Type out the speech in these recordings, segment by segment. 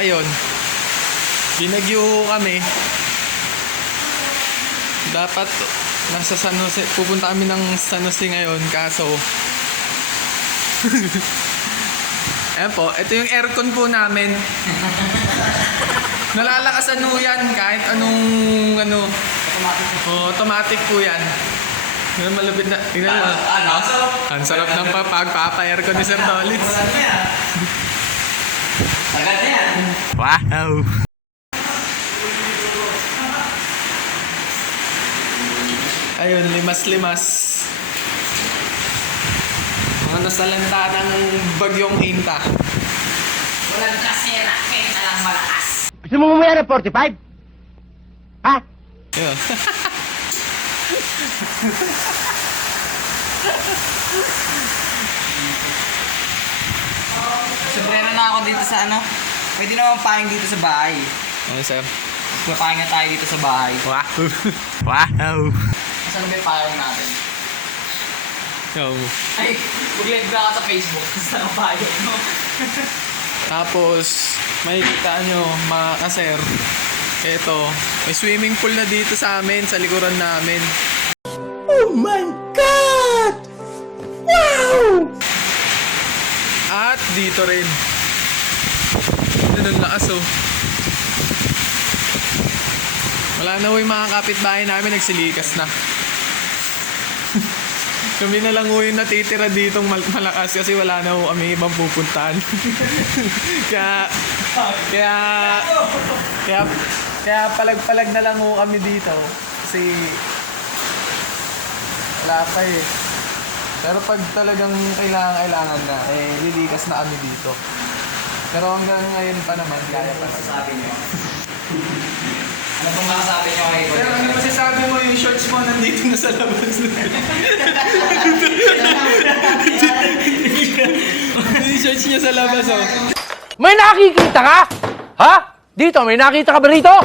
ayun. Binagyo kami. Dapat nasa San Jose, pupunta kami ng San Jose ngayon, kaso ayan po, ito yung aircon po namin. Nalalakasan po yan kahit anong automatic po yan. Yan malupit na. Tingnan mo. Ang sarap ng pagpapa-aircon ni Sir Tolitz. Agad na yan. Wow! Ayun, limas-limas. Mga nasalanta ng bagyong Inta. Walang kasera, kaya na lang malakas. Gusto mo mamaya ng 45? Ha? Ayun. Sombrero na ako dito sa ano. Pwede naman paing dito sa bahay. Ano, sir? Papaing na tayo dito sa bahay. Wow! Wow! Saan ba yung paing natin? Yo. Ay, mag-live na ka sa Facebook. Saan ang paing mo? Tapos, makikita nyo mga kaser. Ito, may swimming pool na dito sa amin, sa likuran namin. Oh my God! Wow! At dito rin. Ito ng lakas oh. Wala na yung mga kapitbahay namin, nagsilikas na. Kami na lang yung natitira ditong malakas kasi wala na kami ibang pupuntahan. kaya palag-palag na lang kami dito kasi wala pa eh. Pero pag talagang kailangan na, lilikas na kami dito. Pero hanggang ngayon pa naman, kaya pa naman. Sabi niyo. Ano pong makasabi niyo kay Pero ano masasabi mo yung shorts mo nandito na sa labas? Yung shorts niya sa labas oh. May nakikita ka? Ha? Dito, may nakita ka ba rito?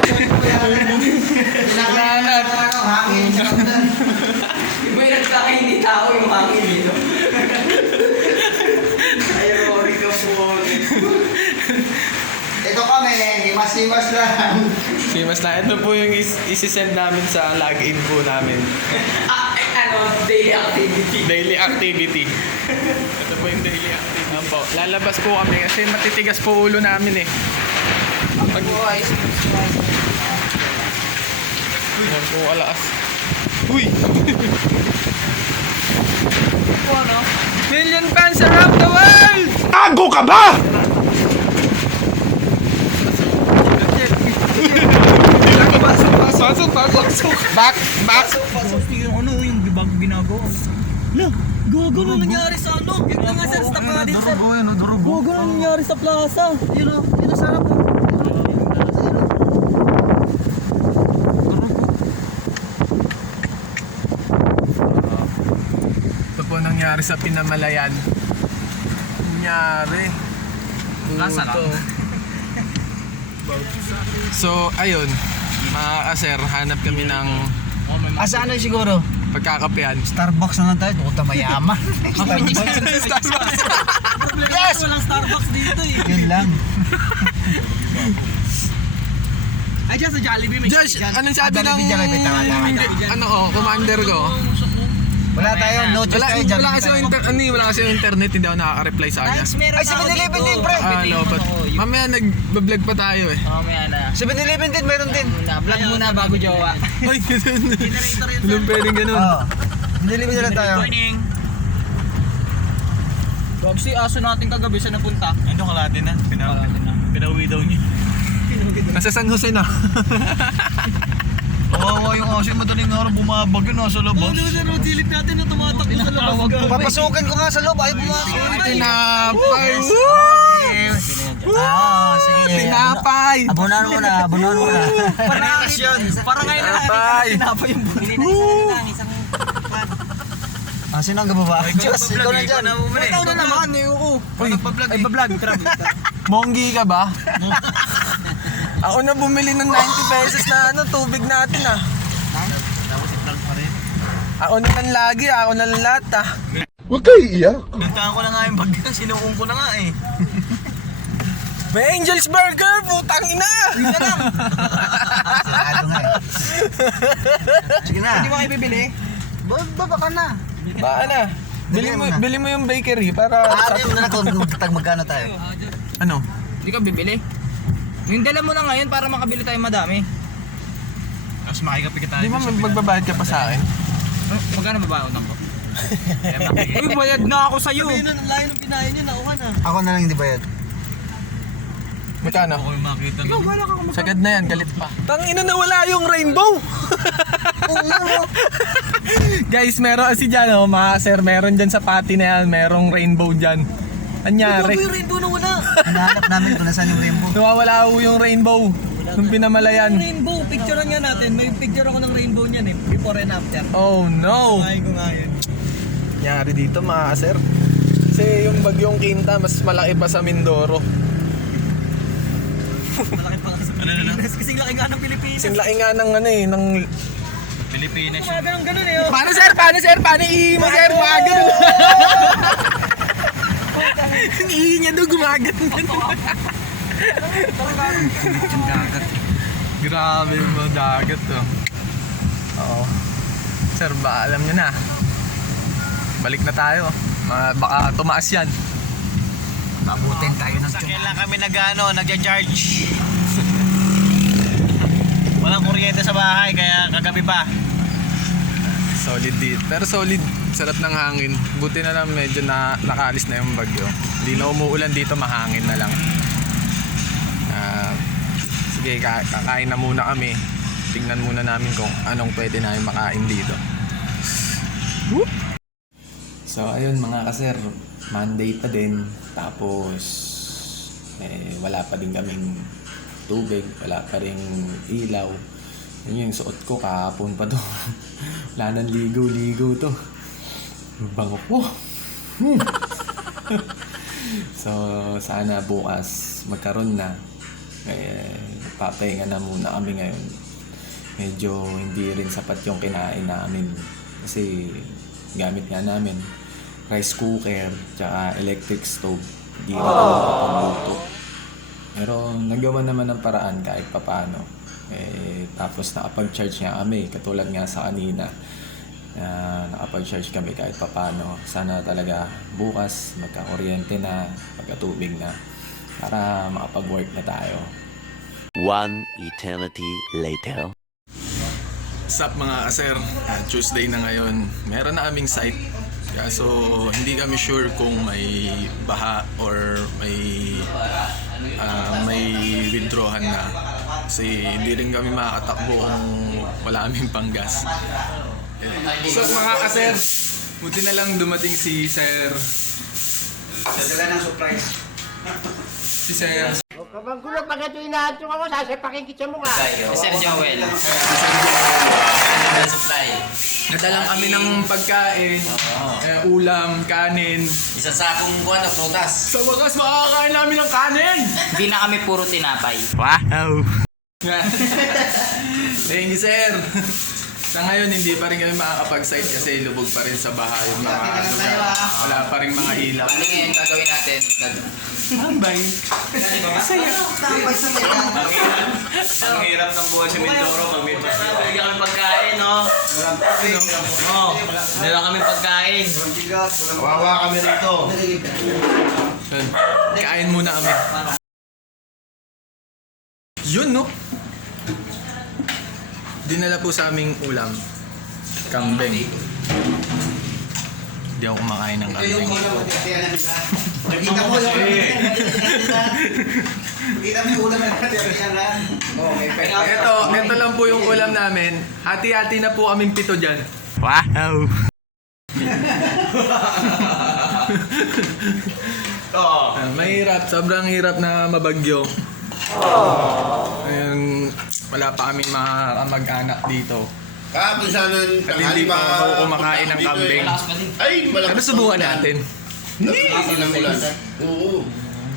May nagkakainit ako yung hangin dito. Ayaw, ikaw po. Ito kami, himas-himas lang. Simas na, ito po yung isi-send namin sa login po namin. Daily activity. Daily activity. Ito po yung daily activity. Ayan po. Lalabas po kami kasi matitigas po ulo namin eh. Pag Ayan po alas. Uy! Ano? Million fans around the world! Tago ka ba? Pasok! Back! Pasok. Yung ano, yung bag ginagawa. Lah, gogo na nangyari sa ano? Yung nga sa stop nga din sir. Gogo na nangyari sa plaza. Yun o, sarap o. Ito po nangyari sa Pinamalayan. Nangyari. Nasa ka? So, ayun. Mga kaser, hanap kami ng Asa ano siguro? pagkakapehan. Starbucks na lang tayo. Tuta mayaman. Starbucks. Yes! Walang Starbucks dito eh. Yun lang. Ay, dyan sa Jollibee may Josh, anong sabi ng... Jollibee, tama. Ano ko, commander ko? Wala tayo. No choice tayo. Wala kasi yung wala kasi yung internet, hindi ako nakaka-reply sa kanya. meron Ay, 7-Eleven din, pre. No, but mamaya nag-vlog pa tayo eh. Mamaya na. 7-Eleven din, meron din. Vlog muna bago jowa. Ay, ganun. Walang pwedeng ganun. Oo. 7-Eleven na lang tayo. Morning. Bob, si aso natin kagabi sa napunta. Ito kalate na. Pinauwi daw niya. Nasa San Jose na. Kawawa yung aso yung madaling araw bumabag yun nasa labas. Silip natin na tumatakbo sa labas. Papasukin ko nga sa loob. Ayaw pumasok. Tinapay. Sige. Tinapay. Abonan mo na. Parang yun. Parang ngayon na Tinapay. tinapay yung buhay. Sino ang gababa? Diyos, ikaw na dyan. Ikaw na naman eh. Ay, bablog. Monggi ka ba? Ako na bumili ng 90 pesos na tubig natin ah. Ako na lang lagi, ako na lang lahat ah. Huwag kayo iiyak. Nagtaan ko na nga yung bag. Sinuong ko na nga eh. May Angel's Burger! Putang ina! Sarado nga eh. Sige na. Hindi mo kayo bibili? Baba ka na. Baka na. Bili mo yung bakery para... Sabi mo na kung magkano tayo. Ano? Hindi ka bibili. Yung dala mo na ngayon para makabili tayo madami. Tapos makikapi ka tayo. Di ba magbabayad ka pa sa akin? Magkano babaon ko? Uy, bayad na ako sa'yo. Sabihin na, layo ng pinahin nyo, nakuha na. Ako na lang hindi bayad. Magkano? Ako yung makita Ikaw, nyo. wala ka kumagkano. Sagad na yan, galit pa. Tangina na wala yung rainbow! Guys, meron si dyan, oh, mga sir, meron dyan sa pati na yan, merong rainbow dyan. Anyari? Yung rainbow na wala. Hinahanap namin kung nasaan yung rainbow. Nawawala ho yung rainbow. Nung pinamalayan. Rainbow, picturean nga natin. May picture ako ng rainbow niyan eh. Before and after. Oh no! Kumain ko nga yun. Nangyari dito mga sir. Kasi yung bagyong Quinta, mas malaki pa sa Mindoro. Malaki pa kasi Pilipinas. Kasing laki nga ng Pilipinas. Kasing laki nga ng ano eh, ng... Pilipinas yun. Kumaga ng ganun eh. Oh. Paano sir? Paano sir? Paano ihi mo sir? Gumagan! Ang ihi niya doon gumagan. Grabe yung mga dagat to. Oo. Sir, baka alam nyo na. Balik na tayo. Baka tumaas yan. Mabutin tayo ng Sakyan lang kami nagja-charge. Walang kuryente sa bahay kaya kagabi pa. Solid dito. Pero solid. Sarap ng hangin. Buti na lang medyo nakaalis na yung bagyo. Hindi na umuulan dito, mahangin na lang. Sige, kakain na muna kami. Tingnan muna namin kung anong pwede namin makain dito. Whoop! So ayun mga kaser, Monday pa din. Tapos wala pa din kaming tubig, wala pa ring ilaw. Yun yung suot ko kahapon pa to. Wala nang ligo-ligo to. Bango ko. So sana bukas magkaroon na. Papahinga na muna kami ngayon. Medyo hindi rin sapat yung kinain namin. Kasi gamit nga namin rice cooker tsaka electric stove. Hindi na pangluto. Pero nagawa naman ng paraan kahit papano. Tapos nakapag-charge nga kami. Katulad nga sa kanina. Nakapag-charge kami kahit papano. Sana talaga bukas magka-kuryente na, magka-tubig na. Para makapag-work na tayo. One eternity later. What's up mga kaser? Tuesday na ngayon. Meron na aming site. Kaso hindi kami sure kung may baha or may withdrawhan na. Kasi hindi rin kami makakatakbo kung wala aming panggas. So mga kaser, buti na lang dumating si Sir. Sadala ng surprise. Si Sir. Kapag gulo pag ito inaatong ako, sasapakin kita mo nga. Sir Joel. Supply. Nadalang kami ng pagkain, ulam, kanin. Isang sakong prutas. Sa wakas makakakain namin ng kanin! Hindi na kami puro tinapay. Wow! Thank you, sir! Sa ngayon, hindi pa rin kami makakapag-site kasi lubog pa rin sa bahay yung mga lugar. Wala pa rin mga ilaw. Ano ngayon gagawin natin? Tambay! Saya! Ang hirap ng buhay sa Mindoro pag may bigyan kami pagkain, no? Oo. Nila kami pagkain. Wawa kami rito. Yun. Kain muna kami. Yun, no? Dinala po sa aming ulam. Kambing. Hindi ako kumakain ng kambing. Nakita mo yung Kita mo yung ulam na Ito lang po yung ulam namin. Hati-hati na po kaming 7 dyan. Wow! Mahirap, sobrang hirap na mabagyo. Ayun, wala pa kami mga kamag-anak dito. Kahapon sana At hindi pa ako kumakain ng kambing. Ay, malakas. Pero subukan natin. Ilang ulan. Oo.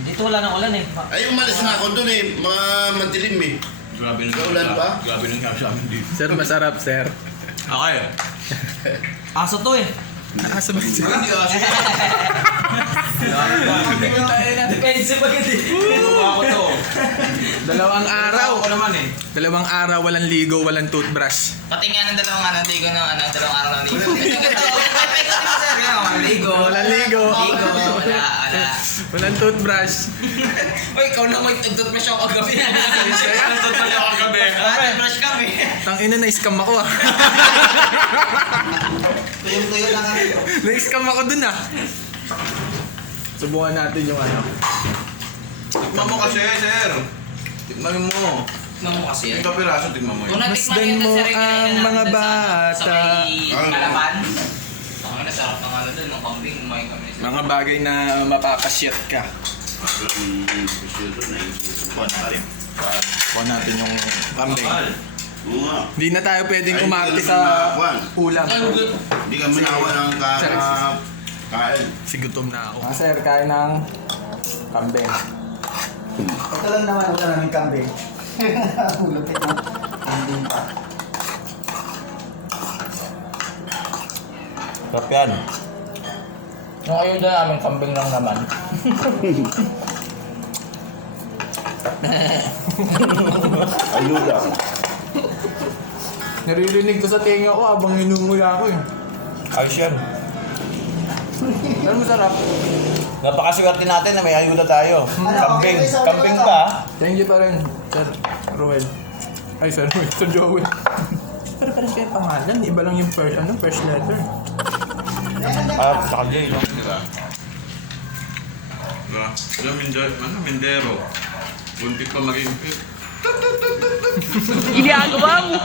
Dito wala nang ulan eh. Ay, umalis na ako doon eh. Mga madilim eh. Grabe Kaulan pa? Grabe nang sa amin dito. Sir, masarap, sir. Okay. Aso to eh. Nakasabay siya. Hindi kasi. Depensa pa kasi. Ako to. Dalawang araw. Ako naman eh. Dalawang araw, walang ligo, walang toothbrush. Pati nga ng dalawang araw ng ligo ng dalawang araw ng ligo. Ligo. Walang ligo. Ligo. Wala. Walang toothbrush. Uy, ikaw lang may toothbrush ako kagabi. Totoo ako kagabi. Toothbrush kami. Tangina, na-scam ako ah. Tuyo lang kami. Na-scam ako dun ah. Subukan natin yung ano. Tikman mo kasi, sir. Tikman mo. Tignan mo kasi yan. Yung kapiraso, tikman mo Kung yun. natikman Masdan yun mo sa rin ang mga bata. Sa may Kalaban. Ah. Ang nasarap ng ano doon, ng kambing, kumain kami. Mga bagay na mapapasyat ka. Kuha natin yung kambing. Oo nga. Hindi na tayo pwedeng Ay, umarte hindi ka sa naman ulam. Hindi ka manawa ng kain. Sigutom na ako. Sir, kain ng kambing. Ito lang naman, wala namin kambing. Lupit na. Kambing pa. Sarap yan. Yung ayuda namin, kambing lang naman. Ayuda. Naririnig ko sa tenga ko habang inunguya ako eh. Ayos yan. Pero masarap. Napakaswerte natin na may ayuda tayo. Kambing ka. Thank you pa rin, Sir Roel. Ay, Sir Roel. Sir Joel. Pero parang siya yung pangalan. Iba lang yung first letter. Saka J, no? Diba? Mindero. Buntik pa maging Ginagawa mo.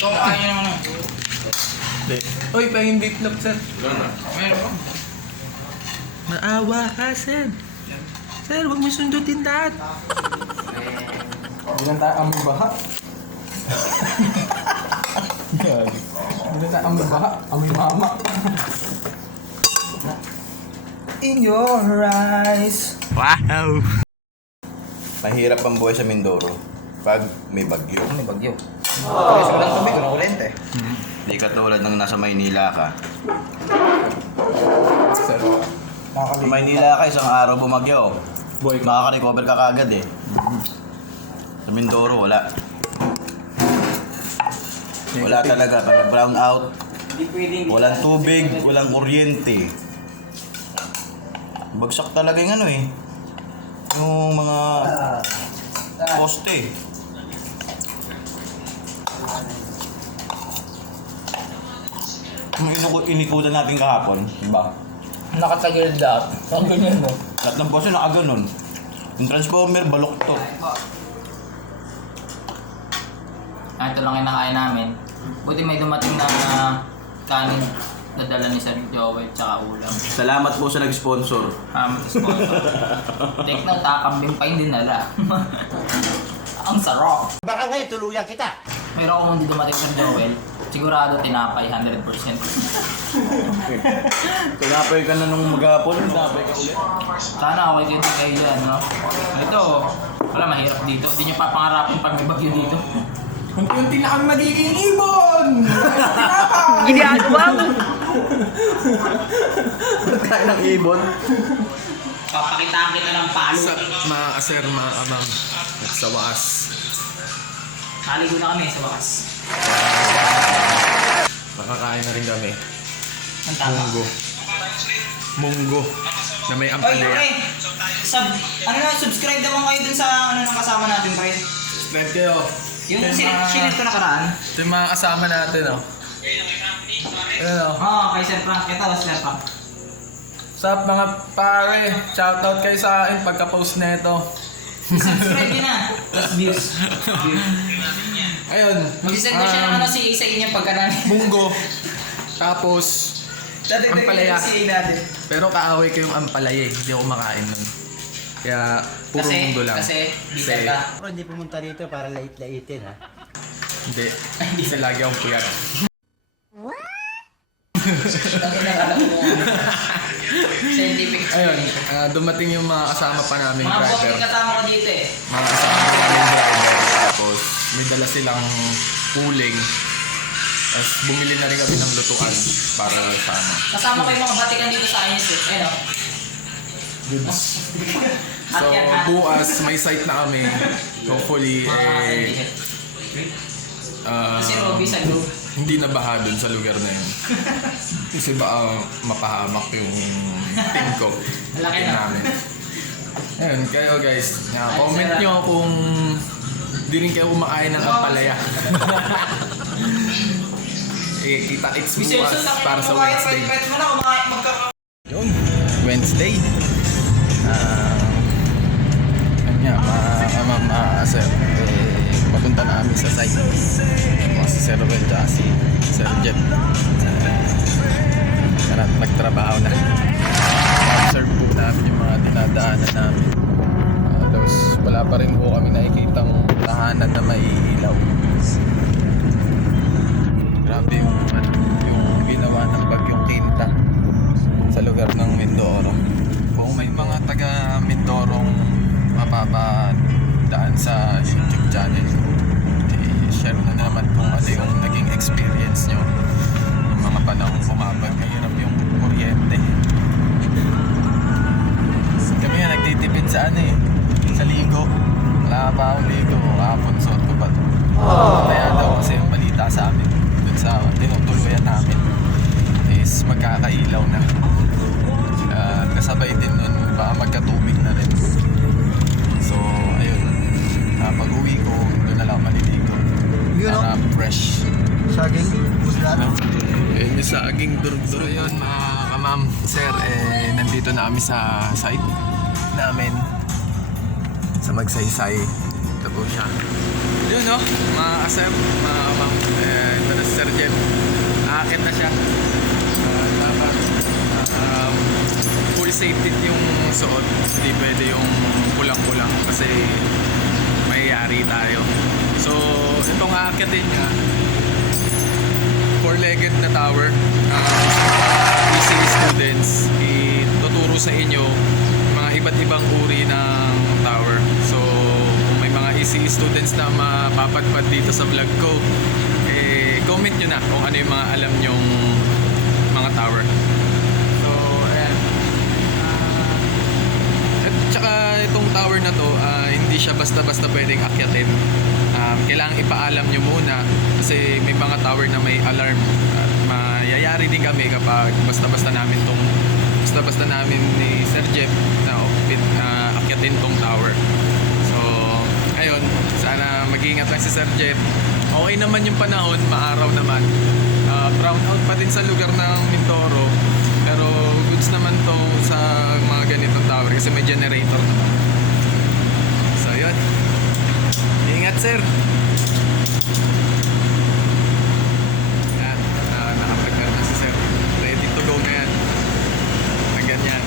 Kaya naman. Uy, pahing beef loaf, Sir. Meron ba? Maawa ka, Sir. Sir, huwag mo sundutin lahat. Hindi lang tayo amoy baha. Hindi lang tayo amoy baha. Amoy mama. In your eyes. Wow! Mahirap ang buhay sa Mindoro pag may bagyo. May bagyo. Kasi walang tubig, walang kulente. Hindi katulad ng nasa Maynila ka. Sir, Sa Maynila ka, isang araw bumagyo. boy, Makaka-recover ka kagad eh. Sa Mindoro, wala. Wala talaga. Pag brown out, walang tubig, walang kuryente. Bagsak talaga yung ano eh. Yung mga poste. Yung inikutan natin kahapon, diba? Nakatagil daw. Ang ganyan mo. Lahat ng poste nakaganon. Yung transformer, baloktot. Ito lang yung nakain namin. Buti may dumating na kanin na dala ni Sir Joel tsaka ulam. Salamat po sa nag-sponsor. Sponsor. Take note ha, kambing pa yung dinala. Ang sarap. Baka ngayon tuluyan kita. Pero kung hindi dumating Sir Joel, sigurado tinapay 100%. Tinapay ka na nung maghapon, tinapay ka ulit. Sana okay kayo dyan, no? Ito, wala mahirap dito. Hindi nyo papangarapin pag may bagyo dito. unti-unti na kami magiging ibon! Ginagawa mo. Kain ng ibon. Papakitaan kita ng palo. Sa mga aser, mga amang. At sa wakas. Kaligo na kami sa wakas. Makakain na rin kami. Ang tama. Munggo. Na may Oy, ampalaya. pre! Subscribe naman kayo dun sa ng kasama natin, pre. Subscribe kayo. Yung Ito yung mga- sinit ko nakaraan. Ito yung mga kasama natin, oh. Ayan, oh. Oo, kay Sir Frank. Ito, Sir Frank. Sup mga pare, shoutout kayo sa akin pagka-post na ito. Subscribe nyo na. Plus views. Ayun, Mag-send ko siya ng ano si sa inyo pagka namin. munggo. Tapos, ampalaya. Pero kaaway ko yung ampalaya eh. Hindi ako makain nun. Kaya, puro munggo lang. Kasi, bitter ka. Pero hindi pumunta dito para lait-laitin ha. Hindi. Kasi lagi akong puyat. Ang inakala ko scientific. Ayun, dumating yung mga kasama pa namin Mga driver. bokeh kasama ko dito eh. Mga kasama pa namin driver. Tapos, may dala silang uling. Tapos bumili na rin kami ng lutuan para sa ano. Kasama ko yung mga batikan dito sa ayos eh. Ayun o. So bukas may site na kami. Hopefully Kasi Robby sa group. hindi na baha dun sa lugar na yun. Kasi baka mapahamak yung team ko. Malaki Team na. namin. Ayun, kayo guys, comment nyo kung di rin kayo kumakain ng ampalaya. Kita-kits bukas para sa Wednesday. Yun, Wednesday. Sir, papunta na kami sa site. Si Sir Ruel at si Sir Jet. Nagtrabaho na. Serve po namin yung mga dinadaanan namin. Tapos wala pa rin po kami nakikitang tahanan na may ilaw. Grabe yung ginawa ng bagyong Quinta sa lugar ng Mindoro. Kung may mga taga Mindorong mapapadaan sa YouTube channel ko, share na naman kung ano yung naging experience nyo ng mga panahong bumabag. Mahirap yung kuryente. Kami nga nagtitipid sa ano sa ligo. Wala pa akong ligo. Kahapon suot ko pa. Kaya daw kasi yung balita sa amin dun sa tinutuluyan namin is magkakailaw na. Kasabay din nun baka magkatubig na rin. So ayun, pag uwi ko doon na lang maliligo para fresh. Saging, buslat. No? Yung saging durug-durug. So yun mga kamam, sir, nandito na kami sa site namin sa Magsaysay. Ito po siya. Yun no, mga kasem, mga kamam, ito na si Sir Jem. Aakit na siya. Dapat full safety yung suot. Hindi pwede yung kulang-kulang kasi mayayari tayo. So itong aakitin niya, four-legged na tower. Easy students, ituturo sa inyo mga iba't ibang uri ng tower. So kung may mga easy students na mapapadpad dito sa vlog ko, comment nyo na kung ano yung mga alam nyong mga tower. So ayan. At saka itong tower na to, hindi siya basta-basta pwedeng akyatin. Kailangan ipaalam nyo muna kasi may mga tower na may alarm at mayayari din kami kapag basta-basta namin ni Sir Jeff na akyatin tong tower. So ayun, sana mag-iingat lang si Sir Jeff. Okay naman yung panahon, maaraw naman. Brown out pa din sa lugar ng Mindoro, pero goods naman to sa mga ganitong tower kasi may generator naman. So yun, ingat sir. Yan, nakaprepare na si sir. Ready to go na yan. Na ganyan.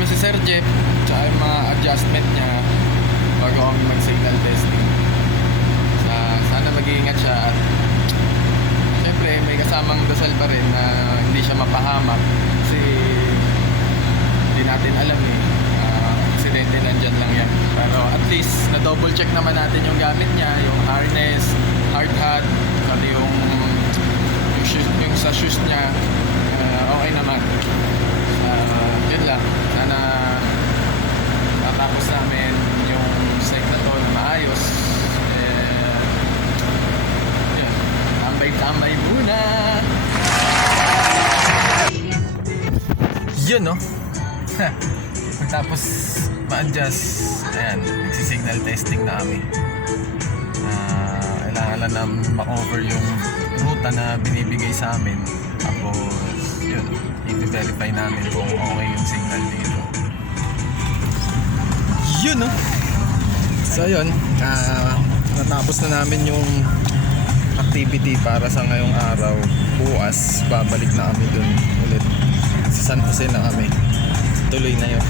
Si Sir Jeff, tsaka yung mga adjustment niya bago kami mag-signal testing. Sana mag-iingat siya at syempre may kasamang dasal pa rin na hindi siya mapahamak kasi hindi natin alam aksidente nandyan lang yan. Pero at least na double check naman natin yung gamit niya, yung harness, hard hat, pati yung sa shoes niya, okay naman. Yun lang, sana matapos namin yung site na to na maayos. Yun, tambay-tambay muna. Yun no. Pagtapos ma-adjust, ayan, nagsisignal testing na kami. Kailangan lang na ma-cover yung ruta na binibigay sa amin. Tapos yun, i-verify namin kung okay yung signal dito. Yun no. So yun, natapos na namin yung activity para sa ngayong araw. Bukas babalik na kami dun ulit sa San Jose na kami. Tuloy na yun.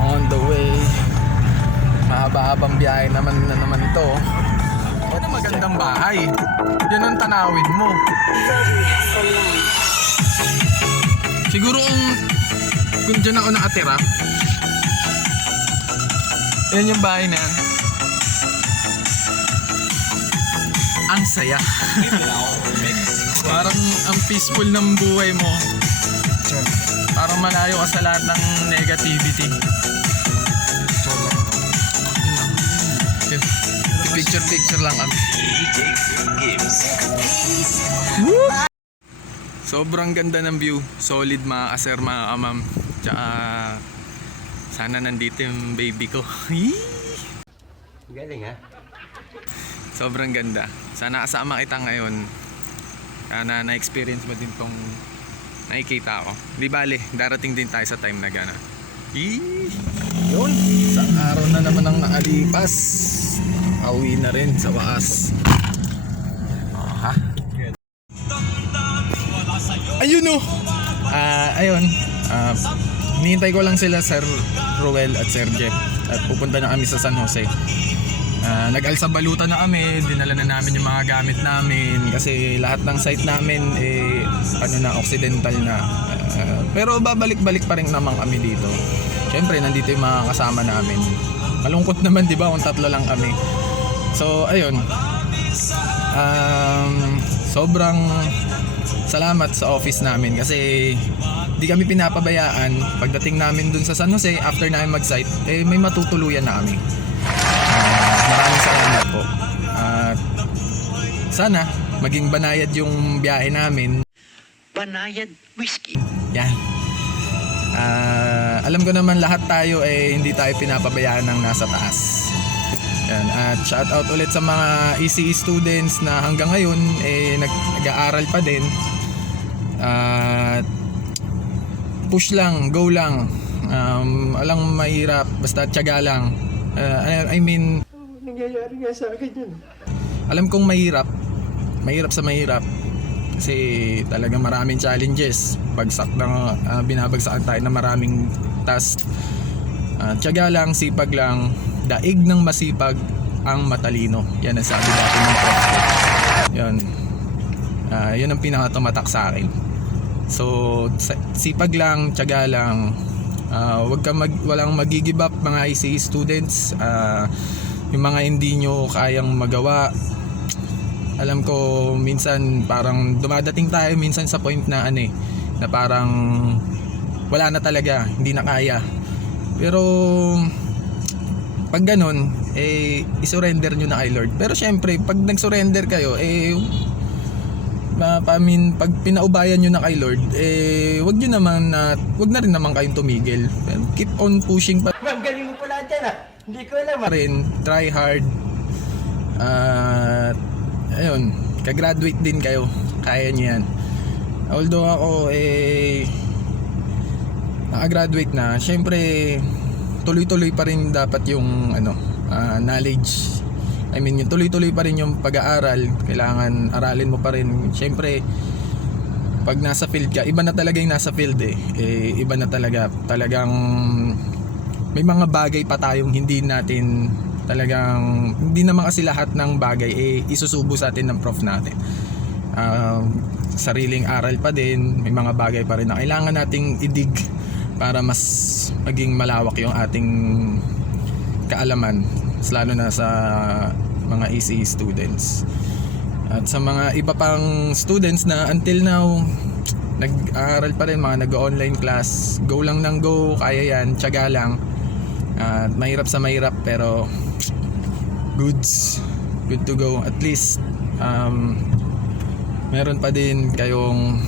On the way. Mahaba-habang biyahe naman to. Ano magandang bahay. Yan ang tanawin mo. Siguro kung dyan ako nakatira, yan yung bahay na yan. Ang saya. Parang ang peaceful ng buhay mo. Parang malayo ka sa lahat ng negativity. Picture lang kami. Sobrang ganda ng view. Solid mga kaser, mga kamam. Tsaka sana nandito yung baby ko. Galing ha? Sobrang ganda. Sana kasama kita ngayon. Sana na-experience mo din tong nakikita ko. Di bale, darating din tayo sa time na gana. Yun, isang araw na naman ang nakalipas. Pauwi na rin sa wakas. Aha. Ayun o! Ayun. Hinihintay ko lang sila Sir Ruel at Sir Jeff. At pupunta na kami sa San Jose. Nag-alsa baluta na kami, dinala na namin yung mga gamit namin kasi lahat ng site namin occidental na. Pero babalik-balik pa rin naman kami dito. Syempre nandito yung mga kasama namin. Malungkot naman 'di ba kung tatlo lang kami. So ayun. Sobrang salamat sa office namin kasi di kami pinapabayaan. Pagdating namin dun sa San Jose, after namin mag-site, may matutuluyan na kami. Maraming salamat po. At sana maging banayad yung biyahe namin. Banayad whiskey. Yan. Alam ko naman lahat tayo hindi tayo pinapabayaan ng nasa taas. Yan. At shout out ulit sa mga ECE students na hanggang ngayon nag-aaral pa din. At push lang, go lang. Alang mahirap, basta tiyaga lang. I mean, Nangyayari nga sa akin yun. alam kong mahirap sa mahirap kasi talagang maraming challenges, binabagsakan tayo ng maraming task. Tiyaga lang, sipag lang, daig ng masipag ang matalino, yan ang sabi natin ng prof. Yun ang pinakatumatak sa akin. So sipag lang, tiyaga lang, walang mag-give up mga ICE students. Yung mga hindi nyo kayang magawa, alam ko minsan parang dumadating tayo minsan sa point na na parang wala na talaga, hindi na kaya. Pero pag ganun, isurrender nyo na kay Lord. Pero syempre pag nag-surrender kayo, pag pinaubayan nyo na kay Lord, wag na rin naman kayong tumigil. Keep on pushing pa. Ma'am, galing mo pala dyan ah. Hindi ko alam ah. Rin, try hard. Ayun, ka-graduate din kayo. Kaya nyo yan. Although ako naka-graduate na, syempre tuloy-tuloy pa rin dapat yung knowledge. I mean, yung tuloy-tuloy pa rin yung pag-aaral. Kailangan aralin mo pa rin. Syempre pag nasa field ka, iba na talaga yung nasa field iba na talaga. Talagang may mga bagay pa tayong hindi naman kasi lahat ng bagay isusubo sa atin ng prof natin. Sariling aral pa din, may mga bagay pa rin na kailangan nating idig para mas maging malawak yung ating kaalaman, lalo na sa mga ECE students. At sa mga iba pang students na until now nag-aaral pa rin, mga nag-online class, go lang ng go, kaya yan, tiyaga lang. Mahirap sa mahirap pero good to go. At least meron pa din kayong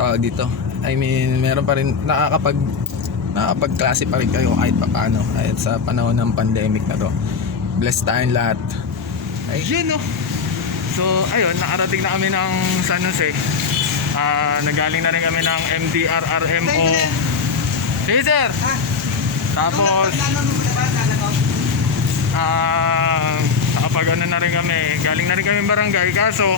tawag dito, I mean meron pa rin nakakapagklase pa rin kayo kahit paano kahit sa panahon ng pandemic na to. Blessed tayong lahat. Ayun no. So ayun, nakarating na kami ng San Jose. Nagaling na rin kami ng MDRRMO. Sige sir. Tapos nakapag na rin kami, galing na rin kami barangay, kaso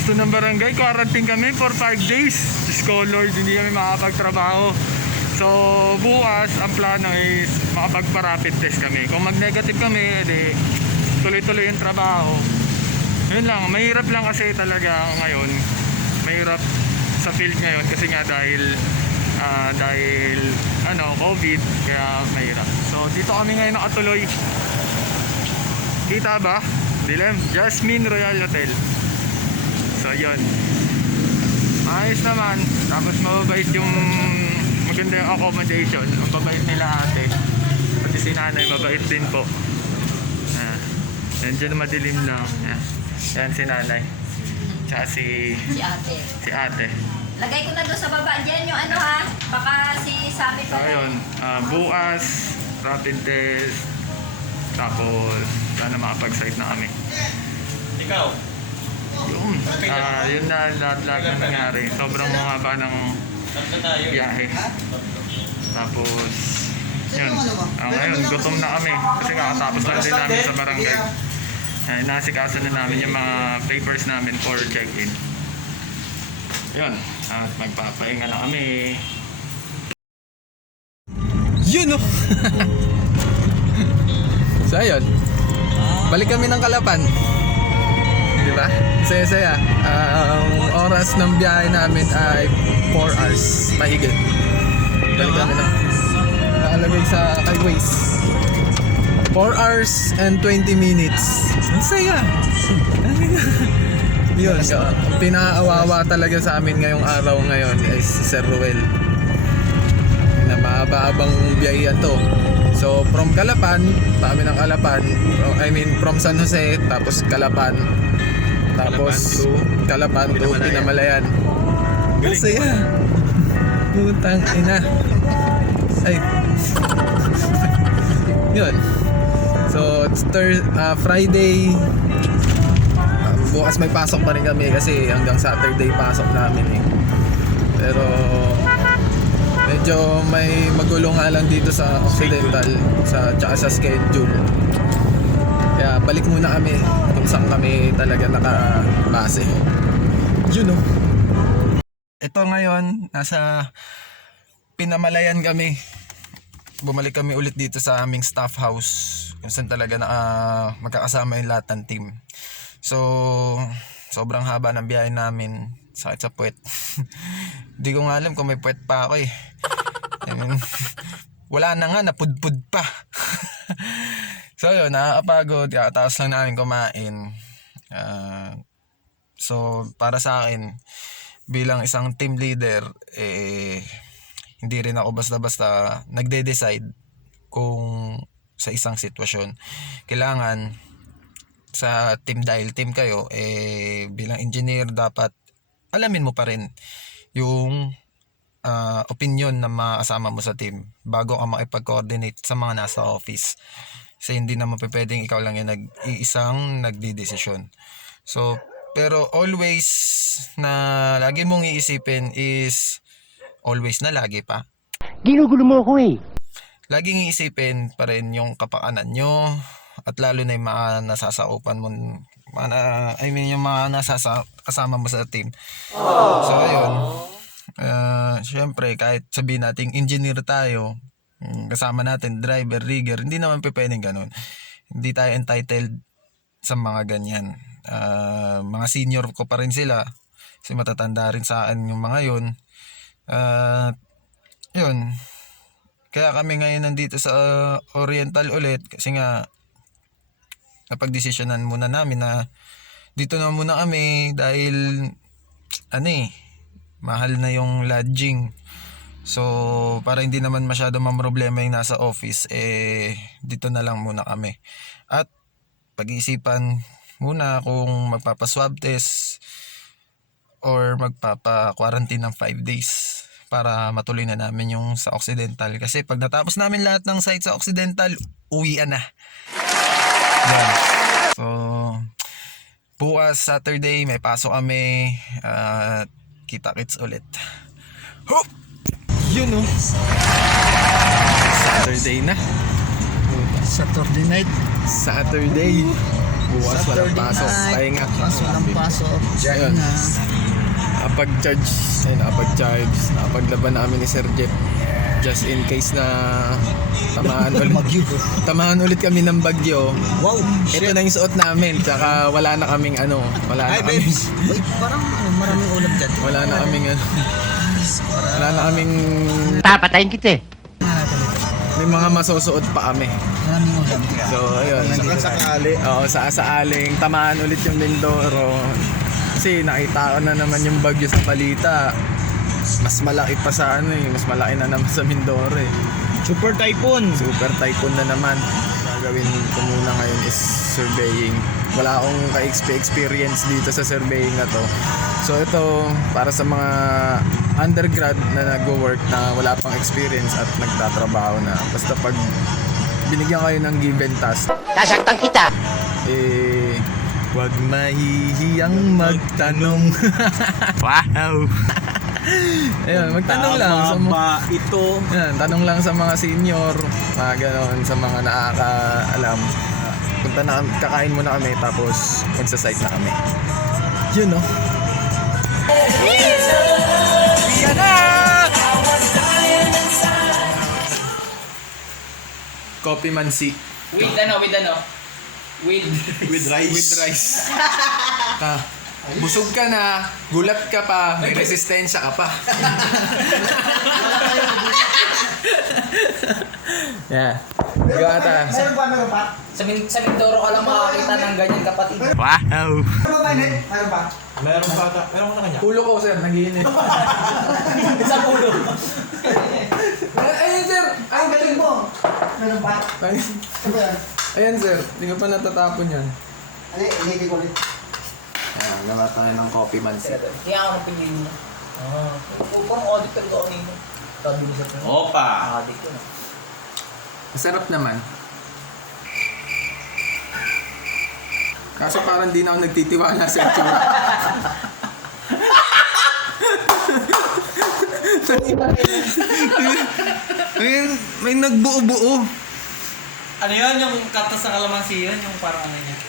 gusto ng barangay, quarantine kami for 5 days. Diyos ko Lord, hindi kami makapagtrabaho. So bukas ang plano is makapagpa-rapid test kami. Kung mag-negative kami, edi tuloy-tuloy yung trabaho. Yun lang, mahirap lang kasi talaga ngayon. Mahirap sa field ngayon kasi nga dahil COVID, kaya mahirap. So dito kami ngayon nakatuloy. Kita ba? Dilim, Jasmine Royal Hotel. So yun. Ayos naman. Tapos mababait yung maganda yung accommodation. Ang babait nila ate. Pati si nanay mabait din po. Yan dyan madilim lang. Yan si nanay. Tsaka si ate. si ate. Lagay ko na doon sa baba dyan yung ano ha. Baka si Sammy So pa. ayun, bukas rapid test. Tapos sana makapag-site na kami. Ikaw? Yun. Yun na lahat na nangyari. Sobrang mahaba ng Tatlo tayo. biyahe. Tapos yun. Ngayon, gutom na kami. Kasi kakatapos lang din namin sa barangay. Nasikaso na namin yung mga papers namin for check-in. Yun. At magpapahinga na kami. Yun oh. So ayun, balik kami ng Calapan. Di ba? Saya-saya. Ang oras ng biyahe namin ay 4 hours mahigit. Balik kami ng nakalagay sa highways. 4 hours and 20 minutes. Ang saya. Yun, ang pinaawawa talaga sa amin ngayong araw ngayon ay si Sir Ruel. Na mahaba-habang biyahe to. So from Calapan, kami ng Calapan, from San Jose, tapos Calapan, tapos Calapan to Pinamalayan. Kasi putang ina. Ay. Yun. So it's Friday. Bukas may pasok pa rin kami kasi hanggang Saturday pasok namin eh. Pero medyo may magulo nga lang dito sa Occidental tsaka sa schedule. Kaya balik muna kami kung saan kami talaga nakabase. Yun know. Ito ngayon, nasa Pinamalayan kami. Bumalik kami ulit dito sa aming staff house kung saan talaga magkakasama yung lahat ng team. So, sobrang haba ng biyahe namin. Sakit sa puwet. Hindi ko nga alam kung may puwet pa ako eh. I mean, wala na nga, napudpud pa. So yun, nakakapagod. Kakataos lang namin kumain. So para sa akin, bilang isang team leader, hindi rin ako basta-basta nagde-decide kung sa isang sitwasyon. Kailangan sa team, dahil team kayo, bilang engineer dapat alamin mo pa rin yung opinion ng mga kasama mo sa team bago ka makipag-coordinate sa mga nasa office. Kasi hindi naman pwedeng ikaw lang yung isang nagdi-desisyon. So, pero always na lagi mong iisipin is always na lagi pa. Ginugulo mo ako eh. Laging iisipin pa rin yung kapakanan nyo at lalo na yung mga nasasaupan mo, yung mga kasama mo sa team. So ayun, syempre kahit sabihin natin engineer tayo, kasama natin driver, rigger, hindi naman pwedeng ganun. Hindi tayo entitled sa mga ganyan. Mga senior ko pa rin sila kasi matatanda rin sa akin yung mga yun. Yun, kaya kami ngayon nandito sa Oriental ulit kasi nga napagdesisyonan muna namin na dito na muna kami dahil mahal na yung lodging. So para hindi naman masyado mamroblema yung nasa office, dito na lang muna kami. At pag-iisipan muna kung magpapa-swab test or magpapa-quarantine ng 5 days para matuloy na namin yung sa Occidental. Kasi pag natapos namin lahat ng site sa Occidental, uwian na. Yan. So bukas Saturday may pasok kami. Kita-kits ulit. Hop! Yun oh. Saturday na. Saturday night. Saturday. Bukas walang pasok. Pahinga. Bukas walang pasok. Ayun. Nakapag-charge. Nakapaglaban namin ni Sir Jeff. Just in case na tamaan ulit kami ng bagyo. Wow! Ito na yung suot namin. Tsaka wala na kaming wala na kaming Uy, parang maraming ulam dyan. wala na kaming Papatayin kita eh. may mga masusuot pa kami. Maraming ulam. So ayun. Sakali. Oo, saaling tamaan ulit yung Mindoro. Kasi nakita ko na naman yung bagyo sa balita. Mas malaki pa sa mas malaki na naman sa Mindoro eh. Super Typhoon. Super typhoon na naman. Gagawin ko muna ngayon is surveying. Wala akong ka-experience dito sa surveying na to. So ito, para sa mga undergrad na nag-work na wala pang experience at nagtatrabaho na. Basta pag binigyan kayo ng given task, Sasaktan kita. wag mahihiyang magtanong. Wow! Ayun, magtanong lang sa mga ito. yan, tanong lang sa mga senior, mga ganon, sa mga nakakaalam. Punta na kami, kakain muna kami, tapos magsa-site na kami. Yun, no? Yan na! Coffee mansi. With With rice. With rice. Busog ka na, gulat ka pa, may resistensya ka pa. Yeah. Gata. Meron pa? Sa Mindoro ka lang makakita ng ganyan, kapatid. Wow. Meron pa? Meron pa na kanya. Ulo ko, sir, nagiinit. Sa ulo. Ayun, sir. Ay, galing mo. Meron pa? Ano ba yan? Ayan, sir. Hindi ko pa natatapon yan. Ano, ihigay ko ulit. Ayan, naman tayo ng coffee man, sir. Kaya ako napiliin mo. Upang auditor ko nito. Sabi ni Sir. Opa! Adik ko na. Masarap naman. Kaso parang di na ako nagtitiwala sa itsura. may nagbuo-buo. Ano yun? Yung katas ng kalamansi yun? Yung parang ano yun?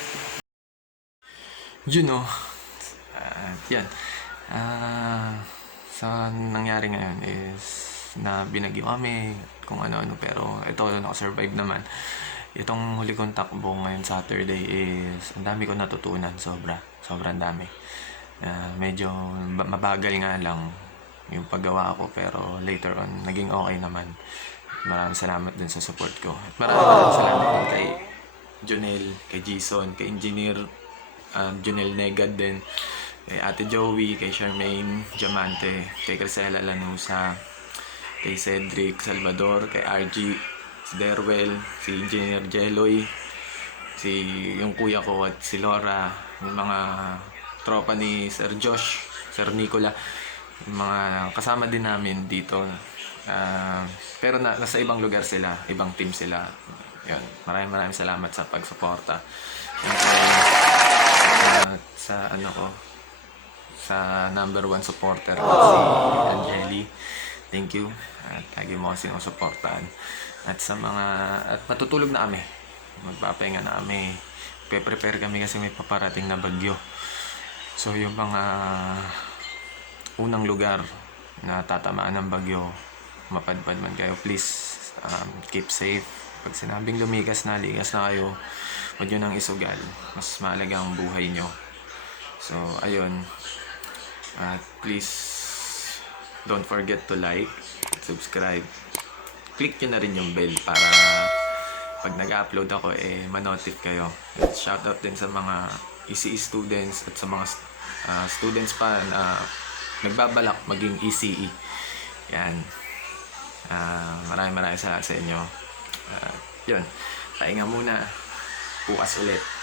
You know, yan. Sa nangyari ngayon is na binagyo kami kung ano-ano, pero ito nakasurvive naman. Itong huli kong takbo ngayon Saturday is ang dami ko natutunan, sobrang dami. Medyo mabagal nga lang yung paggawa ko, pero later on naging okay naman. Maraming salamat din sa support ko. At maraming salamat din kay Jonel, kay Jason, kay Engineer Jonel Negad din, kay Ate Joey, kay Charmaine Diamante, kay Crisela Lanusa, kay Cedric Salvador, kay RG, si Derwell, si Engineer Jeloy, yung kuya ko at si Laura, yung mga tropa ni Sir Josh, Sir Nicola, yung mga kasama din namin dito. Pero nasa ibang lugar sila, ibang team sila. Yun, maraming salamat sa pagsuporta. At sa sa number 1 supporter ko, si Angeli. Thank you. At lagi mo kasi sinusuportahan. At matutulog na kami. Magpapahinga na kami. Prepare kami kasi may paparating na bagyo. So yung mga unang lugar na tatamaan ng bagyo, mapadpad man kayo, please keep safe. Pag sinabing ligas na kayo, huwag nyo nang isugal. Mas mahalaga ang buhay nyo. So ayun, please don't forget to like, subscribe, click nyo na rin yung bell para pag nag-upload ako ma-notif kayo. Shoutout din sa mga ECE students at sa mga students pa na nagbabalak maging ECE. Yan. Maraming salamat sa inyo. Yun. Pahinga muna. Bukas ulit.